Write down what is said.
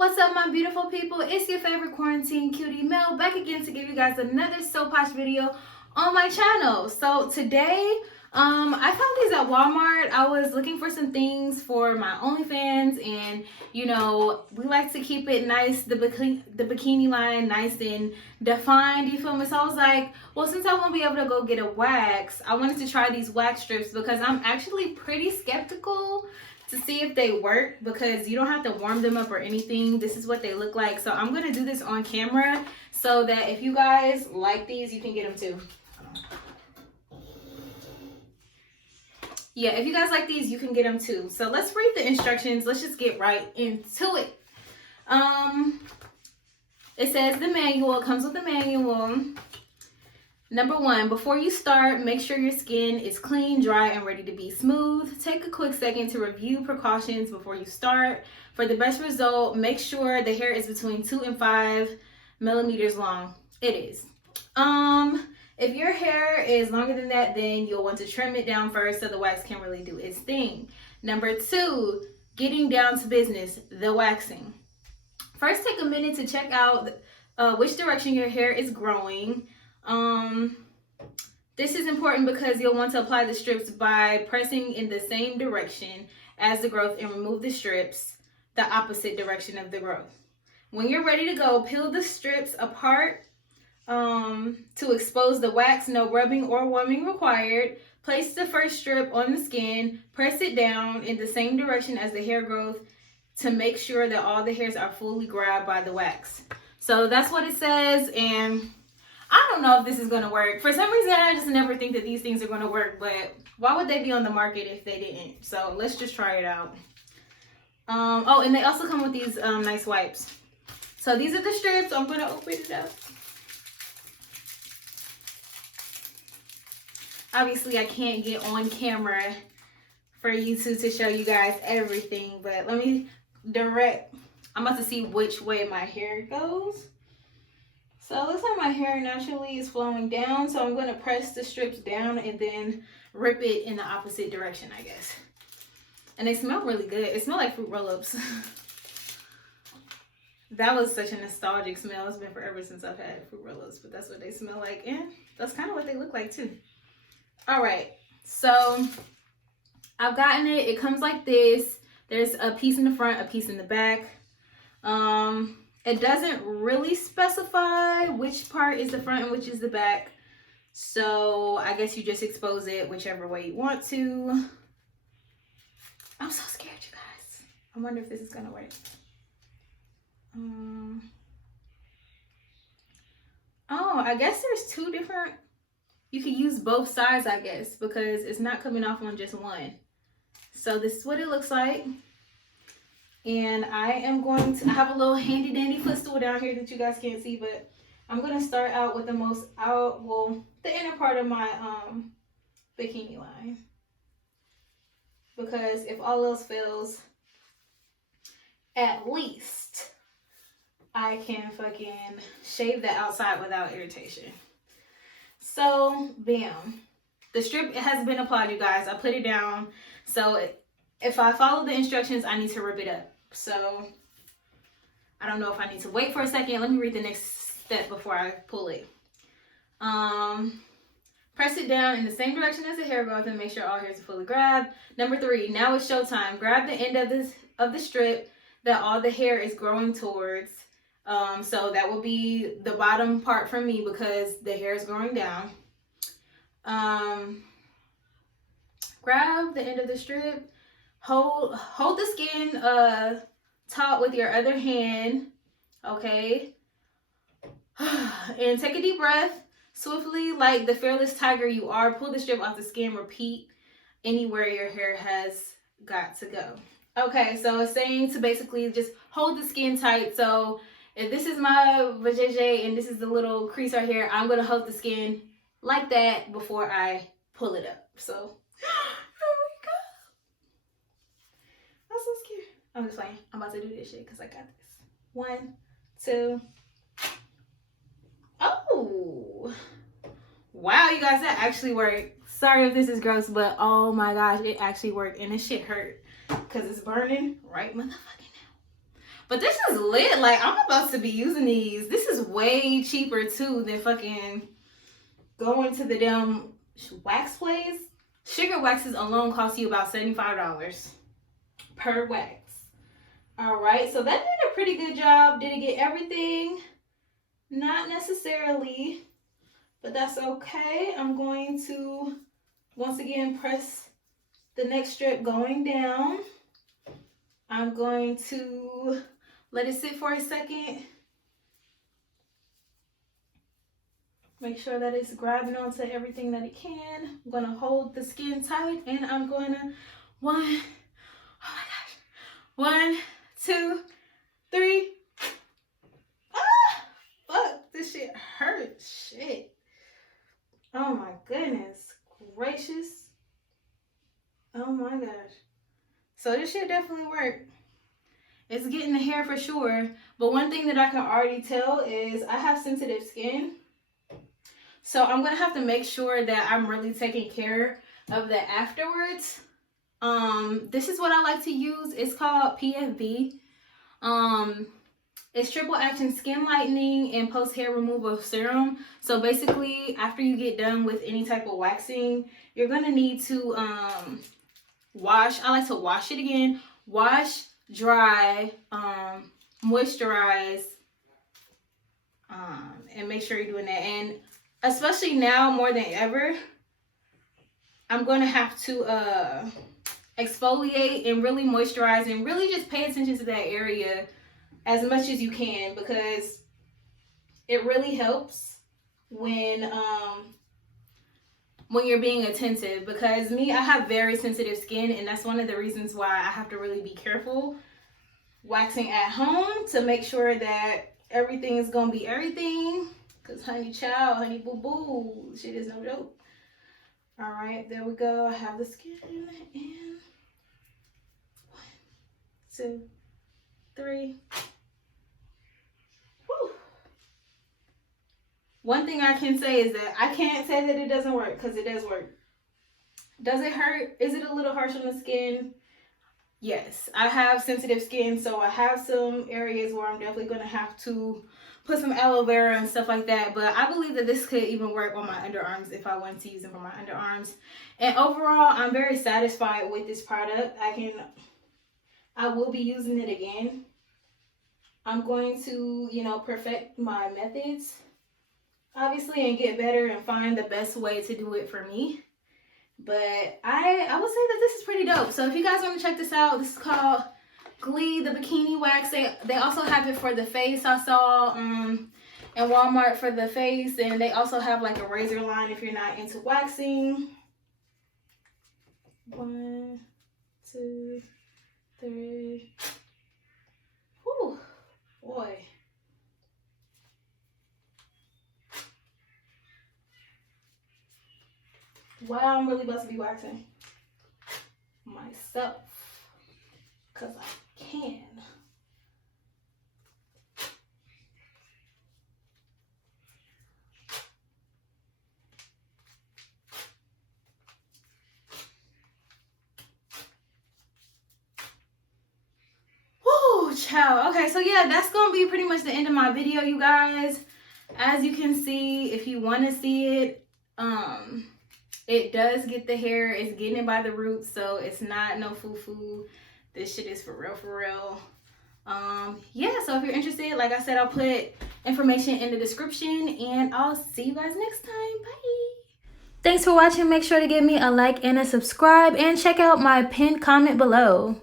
What's up, my beautiful people? It's your favorite quarantine cutie Mel, back again to give you guys another soap posh video on my channel. So today, I found these at Walmart. I was looking for some things for my OnlyFans, and you know, we like to keep it nice, the bikini line nice and defined, you feel me? So I was like, well, since I won't be able to go get a wax, I wanted to try these wax strips because I'm actually pretty skeptical to see if they work, because you don't have to warm them up or anything. This is what they look like. So I'm gonna do this on camera so that if you guys like these, you can get them too. Yeah, if you guys like these, you can get them too. So let's read the instructions. Let's just get right into it. It says the manual. It comes with the manual. Number 1, before you start, make sure your skin is clean, dry, and ready to be smooth. Take a quick second to review precautions before you start. For the best result, make sure the hair is between 2 and 5 millimeters long. It is. If your hair is longer than that, then you'll want to trim it down first so the wax can really do its thing. Number 2, getting down to business, the waxing. First, take a minute to check out which direction your hair is growing. This is important because you'll want to apply the strips by pressing in the same direction as the growth and remove the strips the opposite direction of the growth. When you're ready to go, peel the strips apart to expose the wax. No rubbing or warming required. Place the first strip on the skin, press it down in the same direction as the hair growth to make sure that all the hairs are fully grabbed by the wax. So that's what it says, and I don't know if this is going to work. For some reason, I just never think that these things are going to work, but why would they be on the market if they didn't? So let's just try it out. Oh, and they also come with these nice wipes. So these are the strips. I'm going to open it up. Obviously, I can't get on camera for YouTube to show you guys everything, but let me direct. I'm about to see which way my hair goes. So it looks like my hair naturally is flowing down. So I'm going to press the strips down and then rip it in the opposite direction, I guess. And they smell really good. It smells like fruit roll-ups. That was such a nostalgic smell. It's been forever since I've had fruit roll-ups, but that's what they smell like. And that's kind of what they look like too. All right. So I've gotten it. It comes like this. There's a piece in the front, a piece in the back. It doesn't really specify which part is the front and which is the back. So I guess you just expose it whichever way you want to. I'm so scared, you guys. I wonder if this is gonna work. Oh, I guess there's 2 different. You can use both sides, I guess, because it's not coming off on just one. So this is what it looks like. And I am going to have a little handy dandy footstool down here that you guys can't see, but I'm going to start out with the the inner part of my bikini line. Because if all else fails, at least I can fucking shave the outside without irritation. So, bam. The strip has been applied, you guys. I put it down. So if I follow the instructions, I need to rip it up. So I don't know if I need to wait for a second. Let me read the next step before I pull it. Press it down in the same direction as the hair growth and make sure all hairs are fully grabbed. Number 3, now it's showtime. Grab the end of the strip that all the hair is growing towards. So that will be the bottom part for me because the hair is growing down. Grab the end of the strip. Hold the skin taut with your other hand, okay? And take a deep breath. Swiftly, like the fearless tiger you are, pull the strip off the skin. Repeat anywhere your hair has got to go. Okay, so it's saying to basically just hold the skin tight. So if this is my vajayjay and this is the little crease right here, I'm going to hold the skin like that before I pull it up. So I'm just playing. I'm about to do this shit because I got this. 1, 2. Oh. Wow, you guys, that actually worked. Sorry if this is gross, but oh my gosh, it actually worked. And this shit hurt because it's burning right motherfucking now. But this is lit. Like, I'm about to be using these. This is way cheaper too than fucking going to the damn wax place. Sugar waxes alone cost you about $75 per wax. All right, so that did a pretty good job. Did it get everything? Not necessarily, but that's okay. I'm going to once again press the next strip going down. I'm going to let it sit for a second. Make sure that it's grabbing onto everything that it can. I'm gonna hold the skin tight, and I'm gonna one, 2, 3. Ah, fuck, this shit hurts. Shit. Oh my goodness gracious. Oh my gosh. So this shit definitely worked. It's getting the hair for sure. But one thing that I can already tell is I have sensitive skin. So I'm going to have to make sure that I'm really taking care of that afterwards. This is what I like to use. It's called PFB. It's triple action skin lightening and post hair removal serum. So basically, after you get done with any type of waxing, you're going to need to wash. I like to wash it again. Wash, dry, moisturize, and make sure you're doing that. And especially now more than ever, I'm going to have to exfoliate and really moisturize and really just pay attention to that area as much as you can, because it really helps when you're being attentive. Because me, I have very sensitive skin, and that's one of the reasons why I have to really be careful waxing at home to make sure that everything is gonna be everything. Because honey child, honey boo boo, shit is no joke. All right, there we go. I have the skin, and 1, 2, 3. Whew. One thing I can say is that I can't say that it doesn't work, because it does work. Does it hurt? Is it a little harsh on the skin? Yes, I have sensitive skin, so I have some areas where I'm definitely going to have to put some aloe vera and stuff like that. But I believe that this could even work on my underarms if I wanted to use it for my underarms. And overall, I'm very satisfied with this product. I will be using it again. I'm going to, perfect my methods, obviously, and get better and find the best way to do it for me. But I would say that this is pretty dope. So if you guys want to check this out, this is called Glee, the Bikini Wax. They also have it for the face. I saw in Walmart for the face, and they also have like a razor line if you're not into waxing. 1, 2, 3. Whew, boy. Wow, I'm really about to be waxing myself, because I can. Woo, child. Okay, so yeah, that's going to be pretty much the end of my video, you guys. As you can see, if you want to see it, it does get the hair. It's getting it by the roots, so it's not no foo-foo. This shit is for real, for real. Yeah, so if you're interested, like I said, I'll put information in the description, and I'll see you guys next time. Bye. Thanks for watching. Make sure to give me a like and a subscribe, and check out my pinned comment below.